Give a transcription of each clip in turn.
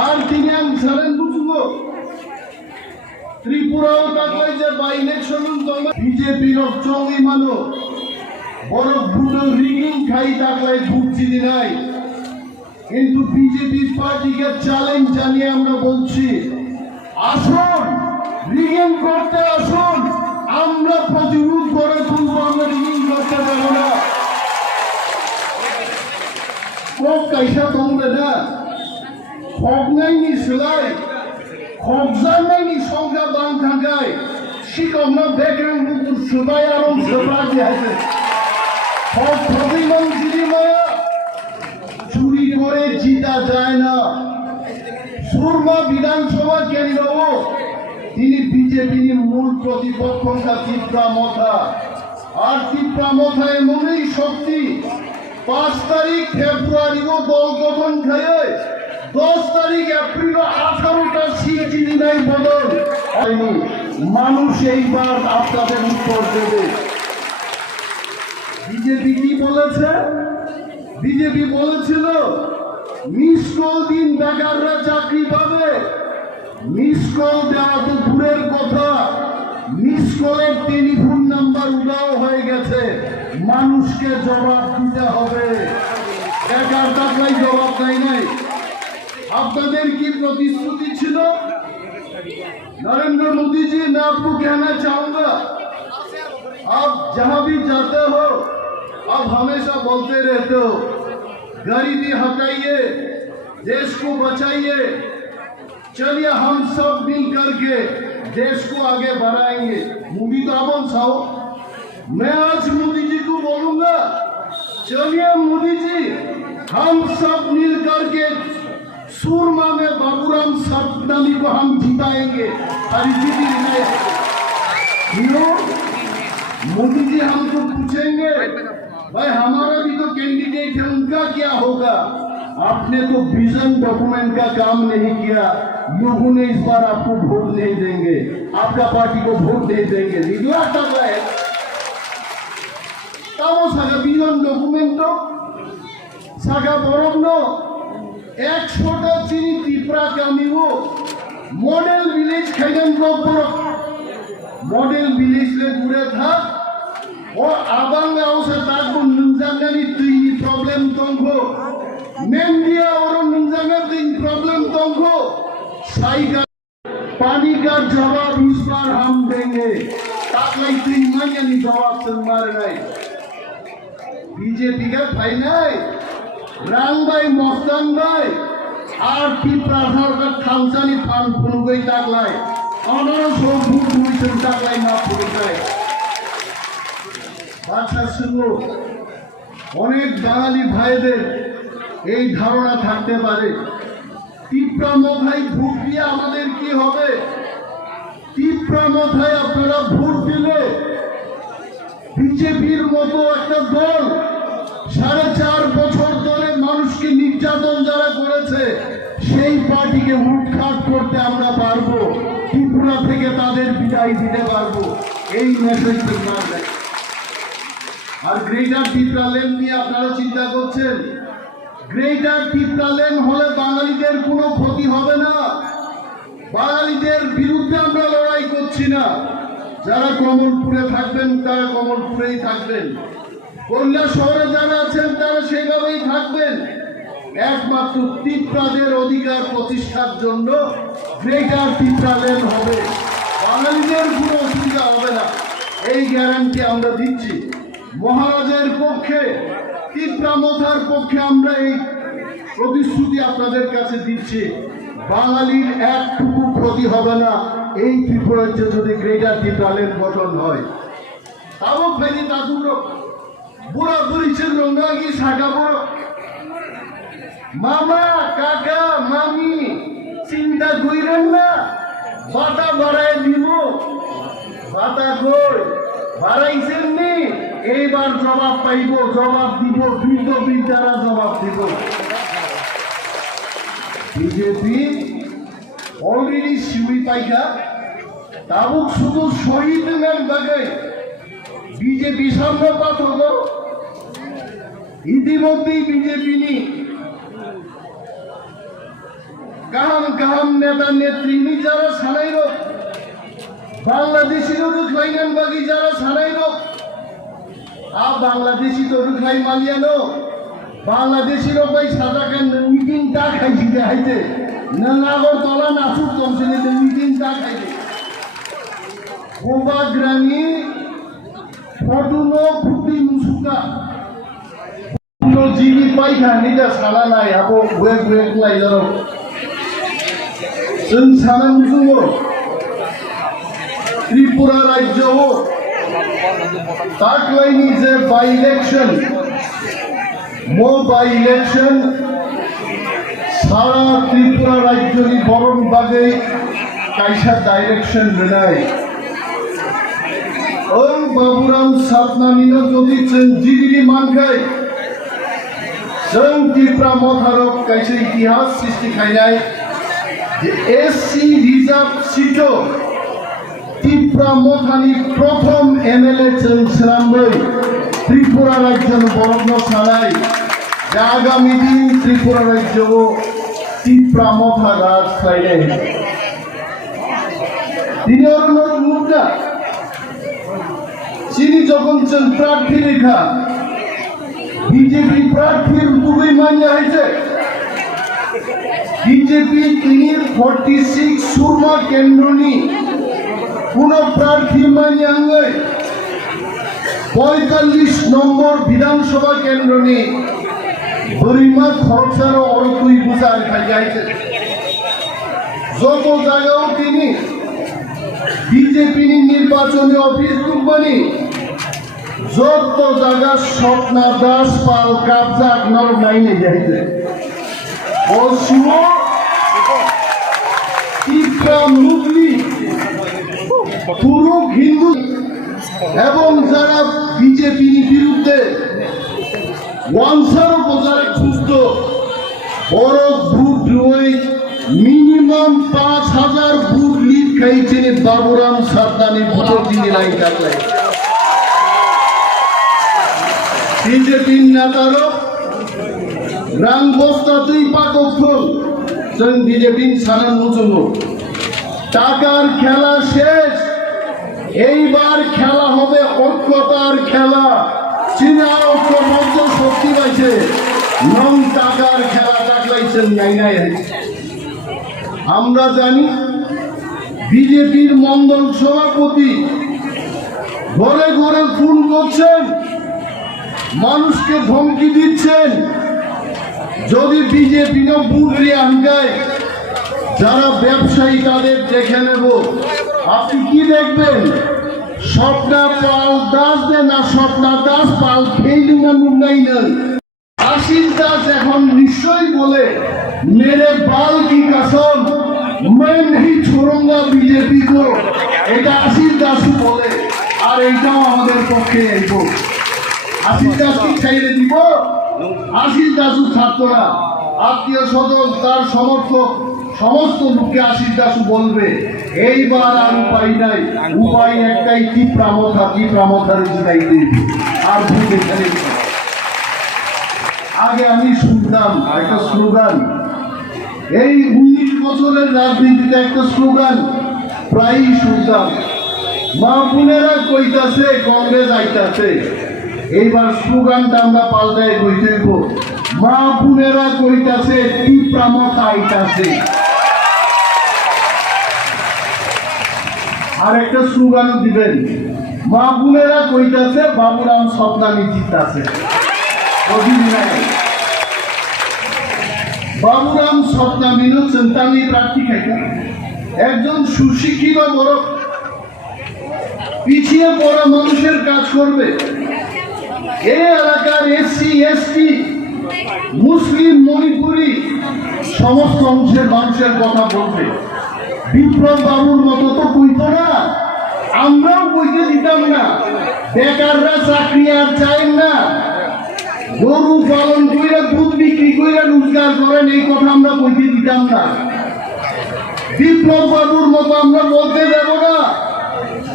আর তিনি সারেন বুঝবো ত্রিপুরাও থাকলে যে বাই ইলেকশন বিজেপির চৌমি মানো বড় বুটো রিগিং খাই থাকলে ভুগছি নাই কিন্তু বিজেপি পার্টিকে চ্যালেঞ্জ জানিয়ে আমরা বলছি আসুন রিগিং করতে আসুন আমরা প্রতিরোধ করে তুলবো আমরা রিগিং করতে পারবো না কোক কাইসা তোমরা না koknai ni swlai kokjak ni সংখ্যা বাং থাকায় Sikokno bekreng bukur swbai এবং swbai আছে প্রতিমন্ত্রী মায়া চুরি করে জিতা যায় না সুরমা বিধানসভা কেন্দ্র তিনি বিজেপির মূল প্রতিপক্ষটা তীব্রা মথা আর তীব্রা মথা এমনই শক্তি 5 তারিখ ফেব্রুয়ারি দল গঠন খায় 10 তারিখ এপ্রিল 18টা সিট জিনি নাই বদল হয়নি মানুষ এইবার আপনাদের উত্তর দেবে বিজেপি কি বলেছে বিজেপি বলেছিল মিস কল দিন বেকাররা চাকরি পাবে মিস কল দেওয়া তো দূরের কথা মিস কলের টেলিফোন নাম্বার উধাও হয়ে গেছে মানুষকে জবাব দিতে হবে বেকার থাকলেই জবাব দেয় নাই আপনাদের কি প্রতিশ্রুতি ছিল नरेंद्र मोदी जी मैं आपको कहना चाहूंगा आप जहां भी जाते हो आप हमेशा बोलते रहते हो गरीबी हटाइए देश को बचाइए चलिए हम सब मिल करके देश को आगे बढ़ाएंगे मोदी तो आप साओ मैं आज मोदी जी को बोलूंगा चलिए मोदी जी हम सब मिल करके सूरमा में बाबूराम सपनानी को हम जिताएंगे मोदी जी हमको पूछेंगे भाई हमारा भी तो कैंडिडेट है उनका क्या होगा आपने तो विजन डॉक्यूमेंट का काम नहीं किया लोगों ने इस बार आपको वोट नहीं देंगे आपका पार्टी को वोट नहीं देंगे विजन डॉक्यूमेंट सागा बरग्न 100টা চিনি ত্রিপুরা কামিব মডেল ভিলেজ খাইগান গব্বর মডেল ভিলেজ লে দূরে থাক ও আবাং আউসে তাকবো নুনজাঙ্গানি তুই প্রবলেম তঙ্গ মেন্ডিয়া ওর নুনজাঙ্গার দিন প্রবলেম তঙ্গ সাইগা पानी का जवाब इस बार हम देंगे ताकलाई तुई मांगनी जवाब से मार गए बीजेपी का फाइनल रांग भाई मोहतान भाई আর কি প্রাধান্য খালসানি ফান ফুলগই তাকলাই অনর সব ভূত ভূমিছেন তাকলাই না ফুলগায় বাচ্চা শুনো অনেক বাঙালি ভাইদের এই ধারণা থাকতে পারে তীব্রা মথায় ভোট দিয়ে আমাদের কি হবে তীব্রা মথায় আপনারা ভোট দিলে বিজেপির মতো একটা দল 4.5 বছর ধরে মানুষকে নির্যাতন যারা করেছে সেই পার্টিকে উৎখাত করতে আমরা পারবো ত্রিপুরা থেকে তাদের বিদায় দিতে পারবো এই মেসেজটা মারবে আর গ্রেটার ত্রিপুরাল্যান্ড নিয়ে আপনারা চিন্তা করছেন গ্রেটার ত্রিপুরাল্যান্ড হলে বাঙালিদের কোনো ক্ষতি হবে না বাঙালিদের বিরুদ্ধে আমরা লড়াই করছি না যারা কমলপুরে থাকবেন তারা কমলপুরেই থাকবেন কল্যাণ শহরে যারা আছেন তারা সেভাবেই থাকবেন একমাত্র ত্রিপুরাদের অধিকার প্রতিষ্ঠার জন্য গ্রেটার ত্রিপুরাল্যান্ড হবে বাঙালিদের কোনো অসুবিধা হবে না এই গ্যারান্টি আমরা দিচ্ছি মহারাজের পক্ষে ত্রিপুরা মথার পক্ষে আমরা এই প্রতিশ্রুতি আপনাদের কাছে দিচ্ছি বাঙালির একটুকু ক্ষতি হবে না এই ত্রিপুরার যদি গ্রেটার ত্রিপুরাল্যান্ড গঠন হয় তাও ফেরি দাদুর বুড়া বুড়িছেন রঙ্গাগি সাগাবো মামা কাকা মামি চিন্তা কইরেন না বাতা বাড়াই দিব বাতা কই বাড়াইছেন নি এইবার জবাব পাইব জবাব দিব বিদ্যুৎ দ্বারা জবাব দিব বিজেপি অলরেডি শিউরি পাইকা তাবুক শুধু শহীদ বাগে বিজেপি সামনে পাঠক ইতিমধ্যেই বিজেপি নি কাহা কাহাম নেতা নেত্রী যারা ছাড়াইল, বাংলাদেশি রুখ লাইনান বাগি যারা ছাড়াইল, বাংলাদেশি তো রুখাই মালিয়ানো বাংলাদেশির ভাই সাজাকেন মিটিং টা খাইছি দেখাইতে নাগর তলা নাচুর তমসিলে মিটিং টা খাইতে কোবাগ্রানি ফটুনো খুঁটি মুসুকা জিবি পাইখা নিটা সালা নাই আপো গুয়ে গুয়ে লাই যাও जों साना मुसुङो त्रिपुरा राज्य ताकलाइनि जे बाय इलेक्शन मो बाय इलेक्शन सारा त्रिपुरा राज्यनि बरम बागै कायसा डाइरेक्शन rinai ओं बाबुराम सातनानिनो जदि जों जिगिरि मानखाय जों त्रिपुरा मथारक कायसा इतिहास सृष्टि खायनाय एससी रिजार्व सीटो त्रिपुरा मथानि प्रथम एमएलए जों सोरांबै त्रिपुरा राज्य बरग्न सानाय आगामी दिन त्रिपुरा राज्य त्रिपुरा मथा राज खायनाय তিনি অরণ্যর মুখটা তিনি যখন जों প্রার্থী রেখা বিজেপি প্রার্থীর দুই মান্য হয়েছে বিজেপি তিনি 46 সুরমা কেন্দ্রনি কোন প্রার্থী মান্য আঙ্গে 45 নম্বর বিধানসভা কেন্দ্রনি গরিমা খরচার অরকুই বুঝার খাইছে যত জায়গাও তিনি বিজেপি নির্বাচনী অফিস দুর্বানি যত জায়গা স্বপ্না দাস পাল কাবজাক নর নাইনে যাইতে পশ্চিম ত্রিপুরা মুগলি তুরুক হিন্দু এবং যারা বিজেপির বিরুদ্ধে ওয়ানসার বাজারে খুঁজত বড় ভোট রয়ে মিনিমাম 5000 ভোট লিড খাইছেন বাবুরাম সারদানি ভোট দিনে লাই থাকলে বিজেপির নেতারও রাং বস্তা তুই পাকক্ষণ जों বিজেপির সানান মুচুঙ্গ টাকার খেলা শেষ এইবার খেলা হবে ঐক্যতার খেলা চীনা ঐক্য মঞ্চ শক্তি পাইছে নং টাকার খেলা টাকলাইছেন নাই নাই আমরা জানি বিজেপির মন্ডল সভাপতি ঘরে ঘরে ফোন করছেন মানুষকে ধমকি দিচ্ছেন যদি বিজেপি না বুড়ি আনগায় যারা ব্যবসায়ী তাদের দেখে নেব আপনি কি দেখবেন স্বপ্না পাল দাস দে না স্বপ্না দাস পাল ফেইলি না মুন্ডাই নেই আশিস দাস এখন নিশ্চয়ই বলে মেরে বাল কি কাসম मैं नहीं छोड़ूंगा बीजेपी को এটা আশিস দাস বলে আর এইটাও আমাদের পক্ষে আইব আশিস দাস কি ছাইরে দিব আশিস দাসু ছাত্ররা আত্মীয় স্বজন তার সমর্থক সমস্ত লোককে আশিস দাসু বলবে এইবার আর উপায় নাই উপায় একটাই ত্রিপুরা মথার জিতাইতে আর ভুলে ফেলে আগে আমি শুনতাম একটা স্লোগান এই 19 বছরের রাজনীতিতে একটা স্লোগান প্রায়ই শুনতাম মা বোনেরা কইতাছে কংগ্রেস আইতাছে এইবার স্লোগানটা আমরা পাল্টায় কইতে হইব মা বোনেরা কইতাছে ত্রিপুরা মথা আইতাছে আর একটা স্লোগানও দিবেন মা বোনেরা কইতাছে বাবুরাম স্বপ্নানি জিতাছে বাবুরাম স্বপ্নামিনো চিন্তানি প্রার্থী খাইতা একজন সুশিক্ষিত বড় পিছিয়ে পড়া মানুষের কাজ করবে এই এলাকার এসসি এসটি মুসলিম মণিপুরি সমস্ত অংশের মানুষের কথা বলবে বিপ্লব বাবুর মতো তো কইতো না আমরাও কইতে দিতাম না বেকাররা চাকরি আর চাই না গরু পালন করে দুধ বিক্রি করে রোজগার করেন এই কথা আমরা কইতে দিতাম না বিপ্লব বাবুর মতো আমরা বলতে দেব না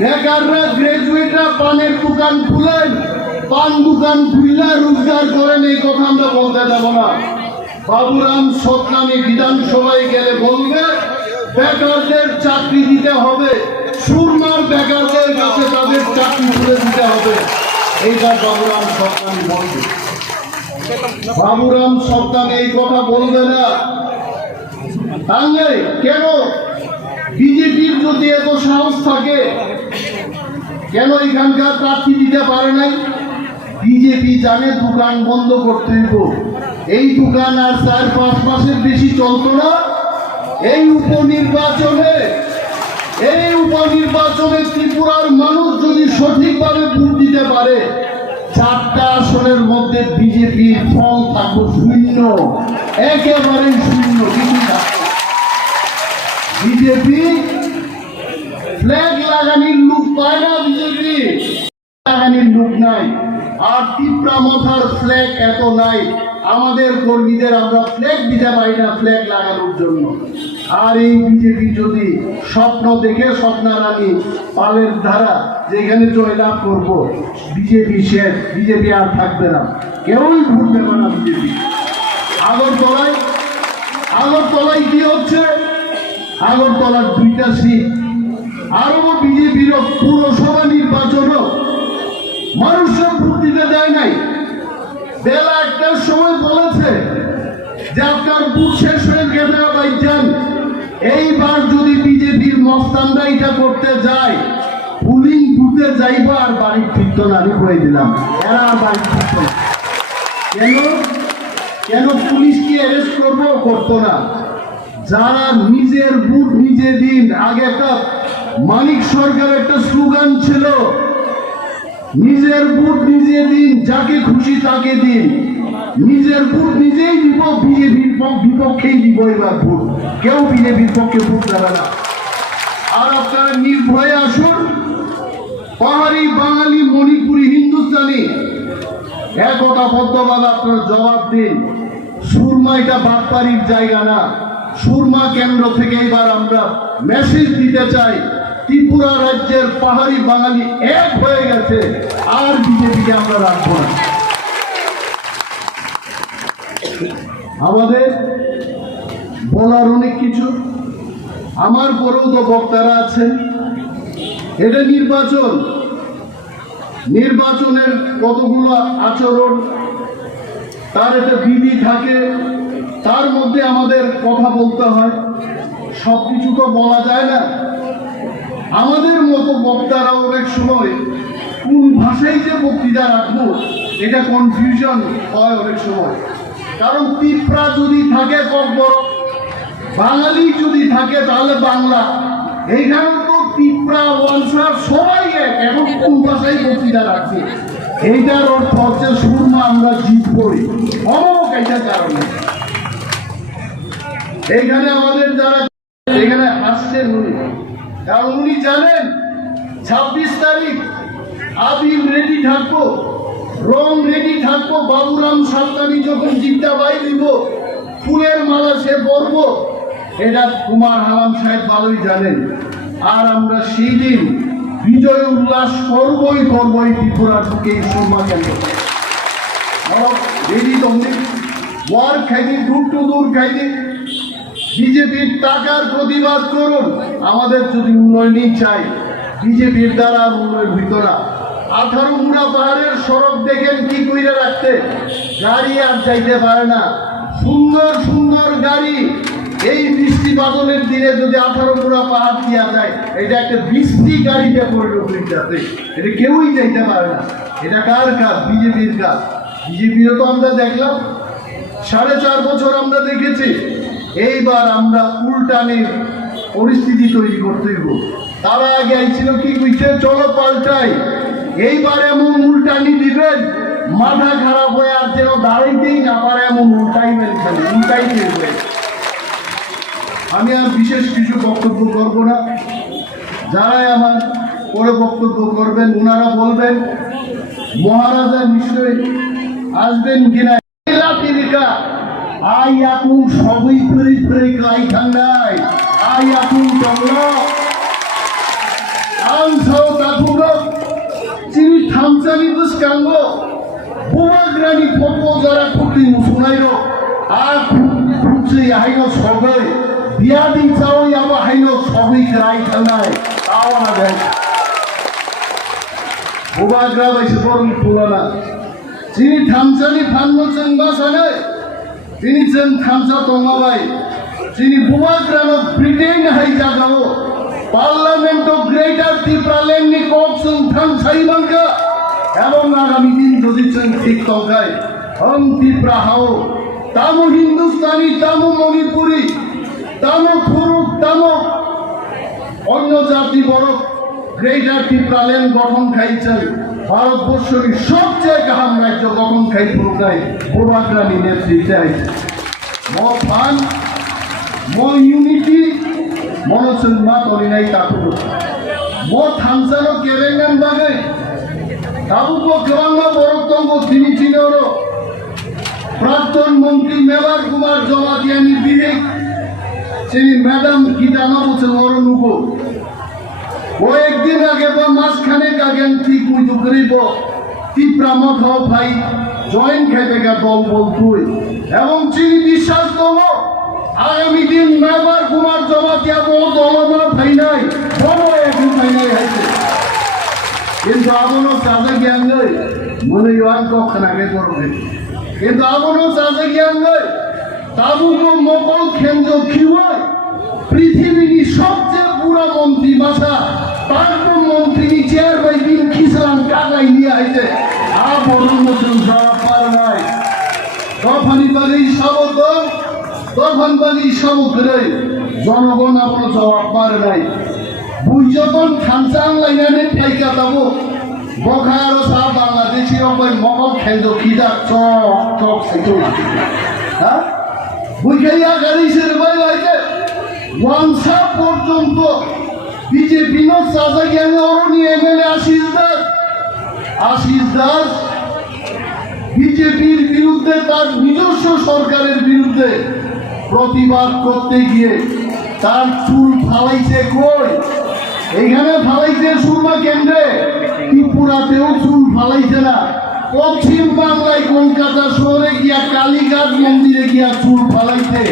বেকাররা গ্রাজুয়েটরা পানের দোকান খুলেন পান দোকান খুললে রোজগার করেন এই কথা আমরা বলতে দেব না বাবুরাম সৎনামী বিধানসভায় গেলে বলবে বেকারদের চাকরি দিতে হবে, সুরমার বেকারদের কাছে তাদের চাকরি তুলে দিতে হবে। এইটা বাবুরাম সরকারি বলবে। বাবুরাম সরকার এই কথা বলবে না। তাহলে কেন বিজেপির যদি এত সাহস থাকে, কেন এখানকার প্রার্থী দিতে পারে নাই? বিজেপি জানে দোকান বন্ধ করতে হইব। এই দোকান আর 4-5 মাসের বেশি চলতো না। এই উপনির্বাচনে ত্রিপুরার মানুষ যদি সঠিকভাবে ভোট দিতে পারে, 4টা আসনের মধ্যে বিজেপির ফল থাকবে শূন্য, একেবারে শূন্য, কিছু না। বিজেপি ফ্ল্যাগ লাগানির লোক পায় না, বিজেপি লাগানির লোক নাই। আর ত্রিপুরা মাথার ফ্ল্যাগ এত নাই। আমাদের কর্মীদের আমরা ফ্ল্যাগ দিতে পারি না ফ্ল্যাগ লাগানোর জন্য। আর এই বিজেপি যদি স্বপ্ন দেখে স্বপ্নারানী পালের ধারা যেখানে জয়লাভ করব, বিজেপি শেষ, বিজেপি আর থাকবে না, কেউই ভোট দেবে না বিজেপি। আগরতলায় কি হচ্ছে? আগরতলার 2টা সিট, আরো বিজেপির পুরসভা নির্বাচনও মানুষের ভোট দিতে দেয় নাই। বেলা 1টার সময় বলেছে যে আপনার ভোট শেষ হয়ে গেছে ভাইজান, এইবার যদি বিজেপির মস্তানরা এটা করতে যায়, পুলিং বুথে যাইব আর বাড়ি ফিরত না। আমি কয়ে দিলাম এরা আর বাড়ি ফিরত না। কেন পুলিশকে অ্যারেস্ট করবো? করতো না। যারা নিজের বুথ নিজে দিন, আগে একটা মানিক সরকার একটা স্লোগান ছিল, নিজের ভোট নিজে দিন, যাকে খুশি তাকে দিন। নিজের ভোট নিজেই দিব, বিজেপির বিপক্ষেই দিব এবার ভোট। কেউ বিজেপির পক্ষে ভোট দেবে না। আর আপনারা নির্ভয়ে আসুন, পাহাড়ি, বাঙালি, মণিপুরি, হিন্দুস্তানি একতাবদ্ধভাবে আপনারা জবাব দিন। সুরমা এটা বাটপাড়ির জায়গা না। সুরমা কেন্দ্র থেকে এবার আমরা মেসেজ দিতে চাই, ত্রিপুরা রাজ্যের পাহাড়ি বাঙালি এক হয়ে গেছে, আর বিজেপিকে আমরা রাখবো না। আমাদের বলার অনেক কিছু, আমার পরেও তো বক্তারা আছেন। এটা নির্বাচনের কতগুলো আচরণ, তার একটা বিধি থাকে, তার মধ্যে আমাদের কথা বলতে হয়। সবকিছু তো বলা যায় না। আমাদের মতো বক্তারা অনেক সময় কোন ভাষায় যে বক্তৃতা রাখবো এটা কনফিউশন হয় অনেক সময়। কারণ ত্রিপুরা যদি থাকে বড়, বাঙালি যদি থাকে তাহলে বাংলা। এইখানে তো ত্রিপুরা, ওয়ানসার সবাই এক, এখন কোন ভাষায় বক্তৃতা রাখছে। এইটার অর্থ হচ্ছে সুরমা আমরা জিতবই, অমক এইটার কারণে। এইখানে আমাদের যারা এখানে আসছেন উনি, কারণ উনি জানেন 26 তারিখ আবির রেডি থাকবো, রং রেডি থাকবো। বাবুরাম সালতানি যখন জিদ্দা বাই দিব, ফুলের মালা সে পরবো, এটা কুমার হালাম সাহেব ভালোই জানেন। আর আমরা সেই দিন বিজয় উল্লাস করবই ত্রিপুরার বুকে এই সুরমা কেন্দ্র রেডি। তখন ওয়ার খাইনি, দূর টু দূর খাইনি। বিজেপির টাকার প্রতিবাদ করুন। আমাদের যদি উন্নয়নই চাই, বিজেপির দ্বারা উন্নয়ন হইত না। 18 মুড়া পাহাড়ের সড়ক দেখেন কি কইরে রাখতে, গাড়ি আর যাইতে পারে না। সুন্দর সুন্দর গাড়ি এই বৃষ্টি বাদলের দিনে যদি 18 মুড়া পাহাড় দিয়া যায়, এটা একটা বৃষ্টি গাড়িতে পরিণত হয়ে যাবে। এটা কেউই যাইতে পারে না। এটা কার কাজ? বিজেপির কাজ। বিজেপিরও তো আমরা দেখলাম 4.5 বছর আমরা দেখেছি। এইবার আমরা উল্টানের পরিস্থিতি তৈরি করতে হইব। তারা আগে আইছিল কি কইছে, চলো পাল্টাই। এইবার এমন উল্টানি দিবেন, মাথা খারাপ হয়ে আর যেন দাঁড়াইতেই না পারে এমন উল্টাই দেবে। আমি আর বিশেষ কিছু বক্তব্য করব না। যারাই আমার পরে বক্তব্য করবেন ওনারা বলবেন মহারাজা নিশ্চয়ই আসবেন কিনা। Ai akong sabay peri-peri kay Koknai. Ai akong tonglo. Ang sao tatulog. Sini thamsani bus kango. Bumagrani popo jara kuti musunairo. A kutsi ahigo sabay. বিয়া দিন চাও আবার হাইলো সবই রাই খানায় তাও না দেখ বুবাগ্রা বাইছে বরং তুলনা যিনি থামসানি ফানমোচন বাসানে তিনি যেন থামসা তঙ্গাবাই যিনি বুবাগ্রাম ব্রিটেন হাই জাগাও পার্লামেন্ট অফ গ্রেটার ত্রিপুরাল্যান্ডনি কপসং থামসাইবাঙ্গা এবং আগামী দিন যদি ঠিক তঙ্গায় হম ত্রিপুরা হাও তামো হিন্দুস্তানি তামো মণিপুরি তামো ফুরুক তামো অন্য জাতি বড় গ্রেটার ত্রিপুরাল্যান্ড গঠন খাইছেন ভারতবর্ষের সবচেয়ে গাহাম রাজ্য গঠন খাই পুরোটাই বুবাগ্রামী নেতৃত্বে আছে মত ফান ম ইউনিটি মনোচন মা তলিনাই তাকুর মত হামসানো কেরেঙ্গান বাগে তাবুকো কেবাঙ্গা বরক্তঙ্গ তিনি চিনেরও প্রাক্তন মন্ত্রী মেবার কুমার জমাতিয়ানি বিবেক তিনি ম্যাডাম গীতানা বলছেন অরণুকো কয়েকদিন আগে বা মাসখানেক আগে ঠিক বুঝতে করিব ত্রিপুরা মত ভাই জয়েন খেতে গা দল বলতুই এবং চিনি বিশ্বাস করবো আগামী দিন মেবার কুমার জমাতিয়া বহু দলমা ভাই নাই বড় একদিন ভাই নাই হাইছে কিন্তু আবনো চাঁদে জ্ঞান গই মনে ইয়ান কখনাকে করবে কিন্তু আবনো চাঁদে জ্ঞান গই তাবুকো মকল কেন্দ্র খিওয় পৃথিবীর সবচেয়ে পুরা মন্ত্রী ভাষা তারপর মন্ত্রী চেয়ার বাই দিন খিসরান কাগাই নিয়ে আইছে আ বড় মতন জবাব পার নাই দফানি বাগি শব্দ দফান বাগি শব্দরে জনগণ আপনার জবাব পার নাই বুঝতন খানসাং লাইনানে ঠাইকা দাবো বখায়ারো সাহ বাংলাদেশি অবাই মকল কেন্দ্র খিদা চক চক সেটু হ্যাঁ বুঝাইয়া গাড়ি সেরবাই লাইকে ওয়ানসা পর্যন্ত বিজেপি নো সাজা জ্ঞানে অরণি এমএলএ আশিস দাস বিজেপির বিরুদ্ধে তার নিজস্ব সরকারের বিরুদ্ধে প্রতিবাদ করতে গিয়ে তার চুল ফালাইছে কই এইখানে ফালাইছে সুরমা কেন্দ্রে ত্রিপুরাতেও চুল ফালাইছে না পশ্চিম বাংলায় কলকাতা শহরে গিয়া কালীঘাট মন্দিরে গিয়া চুল ফালাইছে